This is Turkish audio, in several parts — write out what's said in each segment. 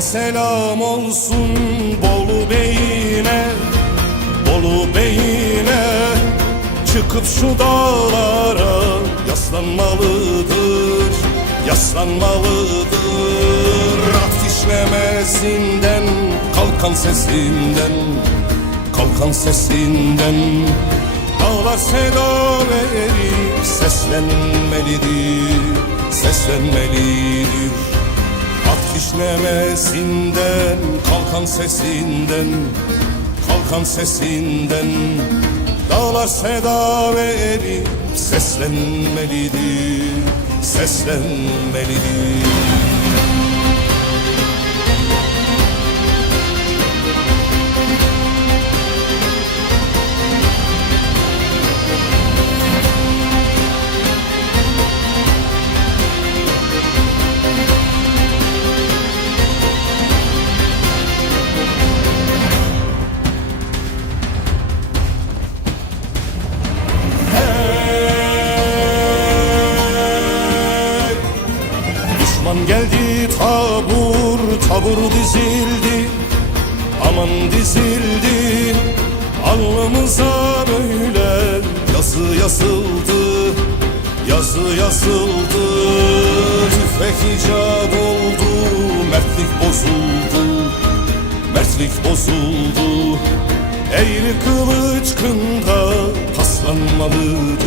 selam olsun Bolu Bey'ine Bolu Bey'ine. Çıkıp şu dağlara Yaslanmalıdır Yaslanmalıdır. At kişnemesinden Kalkan sesinden Kalkan sesinden. Dağlar seda verip Seslenmelidir Seslenmelidir At kişnemesinden Kalkan sesinden Kalkan sesinden Dağlar seda verip Seslenmelidir Seslenmelidir Düşman geldi tabur tabur dizildi. Aman dizildi Alnımıza böyle yazı yazıldı. Yazı yazıldı Tüfek icat oldu Mertlik bozuldu. Mertlik bozuldu Eğri kılıç kında paslanmalıdır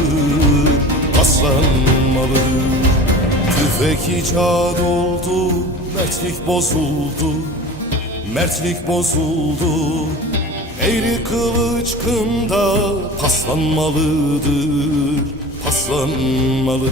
Paslanmalıdır Tüfek icat oldu Mertlik bozuldu Mertlik bozuldu. Eğri kılıç kında paslanmalıdır Paslanmalıdır